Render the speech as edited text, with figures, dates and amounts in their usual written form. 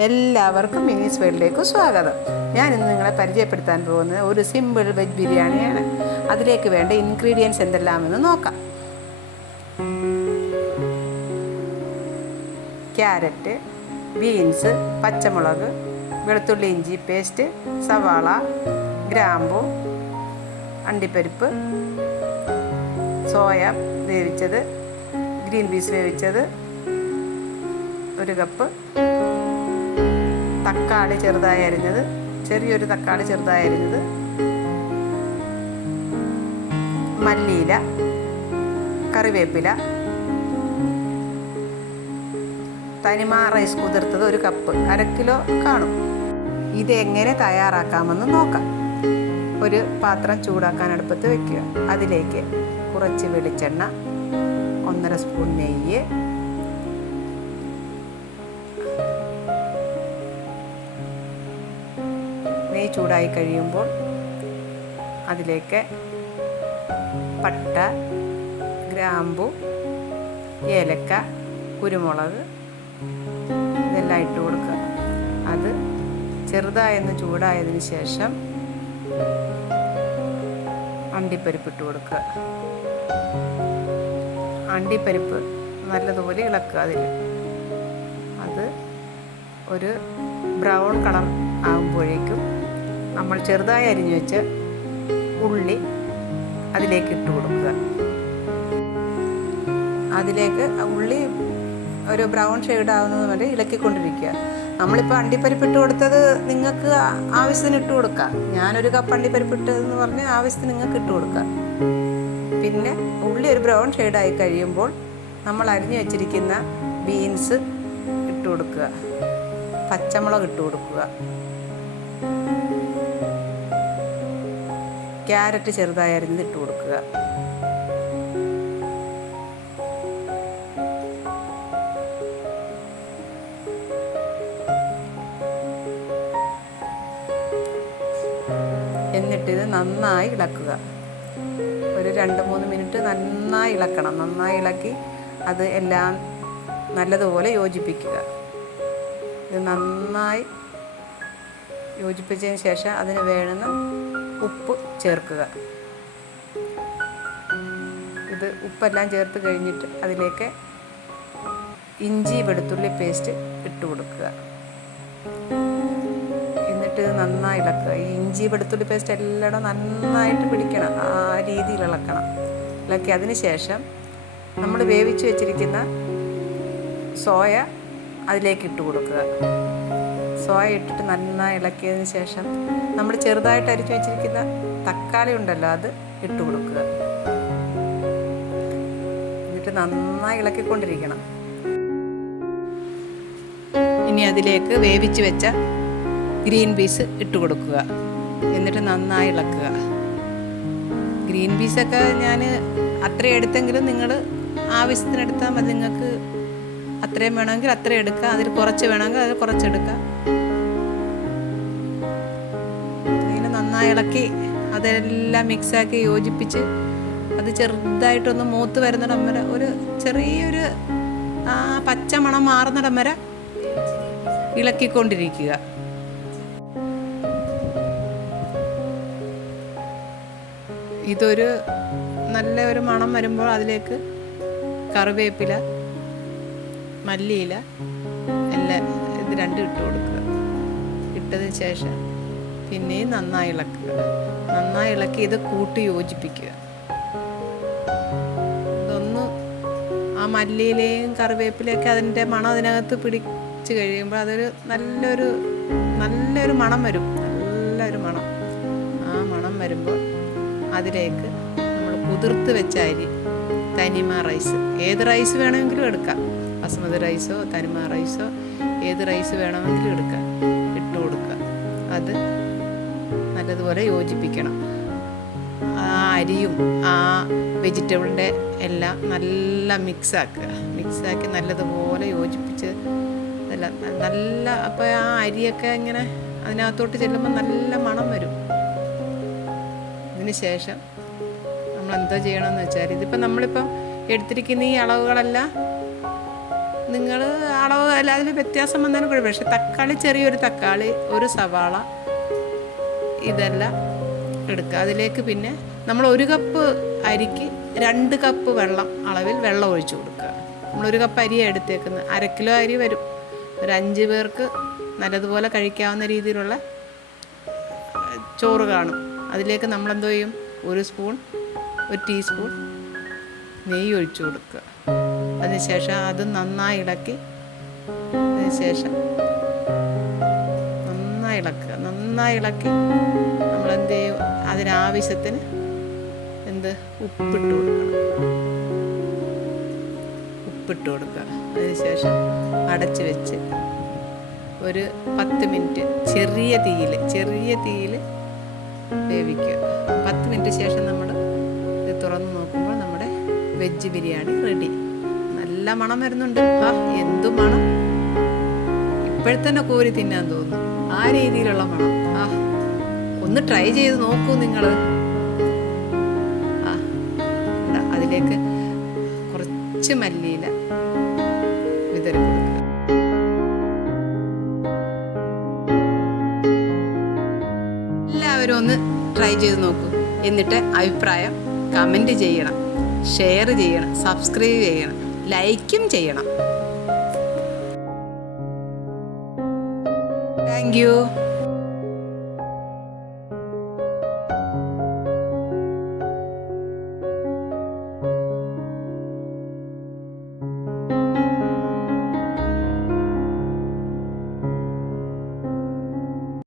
എല്ലാവർക്കും മിനീസ് വേൾഡിലേക്ക് സ്വാഗതം. ഞാൻ ഇന്ന് നിങ്ങളെ പരിചയപ്പെടുത്താൻ പോകുന്നത് ഒരു സിമ്പിൾ വെജ് ബിരിയാണിയാണ്. അതിലേക്ക് വേണ്ട ഇൻഗ്രീഡിയൻസ് എന്തെല്ലാമെന്ന് നോക്കാം. ക്യാരറ്റ്, ബീൻസ്, പച്ചമുളക്, വെളുത്തുള്ളി ഇഞ്ചി പേസ്റ്റ്, സവാള, ഗ്രാമ്പു, അണ്ടിപ്പരിപ്പ്, സോയ വേവിച്ചത്, ഗ്രീൻ പീസ് വേവിച്ചത്, 1 കപ്പ്, തക്കാളി ചെറുതായി അരിഞ്ഞത്, ചെറിയൊരു തക്കാളി ചെറുതായി അരിഞ്ഞത്, മല്ലിയില, കറിവേപ്പില, തനിമ റൈസ് കുതിർത്തത് 1 കപ്പ്, 1/2 കിലോ കാണും. ഇതെങ്ങനെ തയ്യാറാക്കാമെന്ന് നോക്കാം. ഒരു പാത്രം ചൂടാക്കാൻ അടുപ്പത്ത് വയ്ക്കുക. അതിലേക്ക് കുറച്ച് വെളിച്ചെണ്ണ, 1.5 സ്പൂൺ നെയ്യ്, നെയ്യ് ചൂടായി കഴിയുമ്പോൾ അതിലേക്ക് പട്ട, ഗ്രാമ്പു, ഏലക്ക, കുരുമുളക് ഇതെല്ലാം ഇട്ട് കൊടുക്കുക. അത് ചെറുതായൊന്ന് ചൂടായതിന് ശേഷം അണ്ടിപ്പരിപ്പ് ഇട്ട് കൊടുക്കുക. അണ്ടിപ്പരിപ്പ് നല്ലതുപോലെ ഇളക്കുക. അത് ഒരു ബ്രൗൺ കളർ ആകുമ്പോഴേക്കും നമ്മൾ ചെറുതായി അരിഞ്ഞു വെച്ച ഉള്ളി അതിലേക്ക് ഇട്ട് കൊടുക്കുക. അതിലേക്ക് ഉള്ളി ഒരു ബ്രൗൺ ഷെയ്ഡ് ആവുന്നത് വരെ ഇളക്കിക്കൊണ്ടിരിക്കുക. നമ്മളിപ്പോൾ അണ്ടിപ്പരിപ്പ് ഇട്ട് കൊടുത്തത് നിങ്ങൾക്ക് ആവശ്യത്തിന് ഇട്ട് കൊടുക്കാം. ഞാനൊരു കപ്പ് അണ്ടിപ്പരിപ്പ് ഇട്ടതെന്ന് പറഞ്ഞ് ആവശ്യത്തിന് നിങ്ങൾക്ക് ഇട്ട് കൊടുക്കാം. പിന്നെ ഉള്ളി ഒരു ബ്രൗൺ ഷെയ്ഡായി കഴിയുമ്പോൾ നമ്മൾ അരിഞ്ഞു വെച്ചിരിക്കുന്ന ബീൻസ് ഇട്ട് കൊടുക്കുക, പച്ചമുളക് ഇട്ട് കൊടുക്കുക, ക്യാരറ്റ് ചെറുതായി അരിഞ്ഞത് ഇട്ട് കൊടുക്കുക. എന്നിട്ടിത് നന്നായി ഇളക്കുക. ഒരു 2-3 മിനിറ്റ് നന്നായി ഇളക്കണം. നന്നായി ഇളക്കി അത് എല്ലാം നല്ലതുപോലെ യോജിപ്പിക്കുക. ഇത് നന്നായി യോജിപ്പിച്ചതിന് ശേഷം അതിന് വേണ്ടുന്ന ഉപ്പ് ചേർക്കുക. ഇത് ഉപ്പെല്ലാം ചേർത്ത് കഴിഞ്ഞിട്ട് അതിലേക്ക് ഇഞ്ചി വെളുത്തുള്ളി പേസ്റ്റ് ഇട്ട് കൊടുക്കുക. എന്നിട്ട് ഇത് നന്നായി ഇളക്കുക. ഈ ഇഞ്ചി വെളുത്തുള്ളി പേസ്റ്റ് എല്ലായിടും നന്നായിട്ട് പിടിക്കണം. ആ രീതിയിൽ ഇളക്കണം. ഇളക്കി അതിന് ശേഷം നമ്മൾ വേവിച്ച് വെച്ചിരിക്കുന്ന സോയ അതിലേക്ക് ഇട്ട് കൊടുക്കുക. സോയ ഇട്ടിട്ട് നന്നായി ഇളക്കിയതിന് ശേഷം നമ്മൾ ചെറുതായിട്ട് അരിച്ചു വെച്ചിരിക്കുന്ന തക്കാളി ഉണ്ടല്ലോ അത് ഇട്ട് കൊടുക്കുക. എന്നിട്ട് നന്നായി ഇളക്കിക്കൊണ്ടിരിക്കണം. ഇനി അതിലേക്ക് വേവിച്ച് വെച്ച ഗ്രീൻ പീസ് ഇട്ട് കൊടുക്കുക. എന്നിട്ട് നന്നായി ഇളക്കുക. ഗ്രീൻ പീസൊക്കെ ഞാൻ അത്രയും എടുത്തെങ്കിലും നിങ്ങൾ ആവശ്യത്തിന് എടുത്താൽ മതി. നിങ്ങൾക്ക് അത്രയും വേണമെങ്കിൽ അത്രയും എടുക്കുക. അതിൽ കുറച്ച് വേണമെങ്കിൽ അതിൽ കുറച്ചെടുക്കുക. ഇങ്ങനെ നന്നായി ഇളക്കി അതെല്ലാം മിക്സാക്കി യോജിപ്പിച്ച് അത് ചെറുതായിട്ടൊന്ന് മൂത്ത് വരുന്നിടം വരെ, ഒരു ചെറിയൊരു പച്ച മണം മാറുന്നിടം വരെ ഇളക്കിക്കൊണ്ടിരിക്കുക. ഇതൊരു നല്ല ഒരു മണം വരുമ്പോൾ അതിലേക്ക് കറിവേപ്പില, മല്ലിയില എല്ലാം ഇത് രണ്ടും ഇട്ട് കൊടുക്കുക. ഇട്ടതിന് ശേഷം പിന്നെയും നന്നായി ഇളക്കുക. നന്നായി ഇളക്കി ഇത് കൂട്ടി യോജിപ്പിക്കുക. ഇതൊന്ന് ആ മല്ലിയിലയും കറിവേപ്പിലയൊക്കെ അതിൻ്റെ മണം അതിനകത്ത് പിടിച്ച് കഴിയുമ്പോൾ അതൊരു നല്ലൊരു മണം വരും. നല്ലൊരു മണം. ആ മണം വരുമ്പോൾ അതിലേക്ക് നമ്മൾ കുതിർത്ത് വെച്ച അരി, തനിമ റൈസ്, ഏത് റൈസ് വേണമെങ്കിലും എടുക്കാം. ബസ്മതി റൈസോ തനിമ റൈസോ ഏത് റൈസ് വേണമെങ്കിലും എടുക്കാം. ഇട്ട് കൊടുക്കുക. അത് നല്ലതുപോലെ യോജിപ്പിക്കണം. ആ അരിയും ആ വെജിറ്റബിളിൻ്റെ എല്ലാം നല്ല മിക്സാക്കി നല്ലതുപോലെ യോജിപ്പിച്ച് നല്ല അപ്പോൾ ആ അരിയൊക്കെ ഇങ്ങനെ അതിനകത്തോട്ട് ചെല്ലുമ്പോൾ നല്ല മണം വരും. ഇതിന് ശേഷം നമ്മൾ എന്താ ചെയ്യണമെന്ന് വെച്ചാൽ ഇതിപ്പോൾ നമ്മളിപ്പം എടുത്തിരിക്കുന്ന ഈ അളവുകളെല്ലാം നിങ്ങൾ അളവ് അല്ല അതിൽ വ്യത്യാസം വന്നാലും കുഴപ്പമില്ല. പക്ഷേ തക്കാളി, ചെറിയൊരു തക്കാളി, ഒരു സവാള, ഇതെല്ലാം എടുക്കുക. അതിലേക്ക് പിന്നെ നമ്മൾ 1 കപ്പ് അരിക്ക് 2 കപ്പ് വെള്ളം അളവിൽ വെള്ളം ഒഴിച്ച് കൊടുക്കുക. നമ്മൾ 1 കപ്പ് അരിയാണ് എടുത്തേക്കുന്നത്. 1/2 കിലോ അരി വരും. ഒരു 5 പേർക്ക് നല്ലതുപോലെ കഴിക്കാവുന്ന രീതിയിലുള്ള ചോറ് കാണും. അതിലേക്ക് നമ്മളെന്തോ ചെയ്യും, 1 ടീസ്പൂൺ നെയ്യ് ഒഴിച്ചു കൊടുക്കുക. അതിനുശേഷം അത് നന്നായി ഇളക്കി, അതിനുശേഷം നന്നായി ഇളക്കി നമ്മളെന്ത് ചെയ്യും, അതിനാവശ്യത്തിന് ഉപ്പിട്ട് കൊടുക്കുക. അതിനുശേഷം അടച്ച് വെച്ച് ഒരു 10 മിനിറ്റ് ചെറിയ തീയിൽ വേവിക്കുക. 10 മിനിറ്റ് ശേഷം നമ്മൾ ഇത് തുറന്ന് നോക്കുമ്പോൾ നമ്മുടെ വെജ് ബിരിയാണി റെഡി. നല്ല മണം വരുന്നുണ്ട്. എന്തു മണം! ഇപ്പോഴത്തന്നെ കോരി തിന്നാൻ തോന്നുന്നു, ആ രീതിയിലുള്ള മണം. ഒന്ന് ട്രൈ ചെയ്ത് നോക്കൂ നിങ്ങൾ. അതിലേക്ക് കുറച്ച് മല്ലിയില വിതറി കൊടുക്കുക. എല്ലാവരും ഒന്ന് ട്രൈ ചെയ്ത് നോക്കൂ. എന്നിട്ട് അഭിപ്രായം കമൻറ്റ് ചെയ്യണം, ഷെയർ ചെയ്യണം, സബ്സ്ക്രൈബ് ചെയ്യണം, ലൈക്കും ചെയ്യണം. Thank you.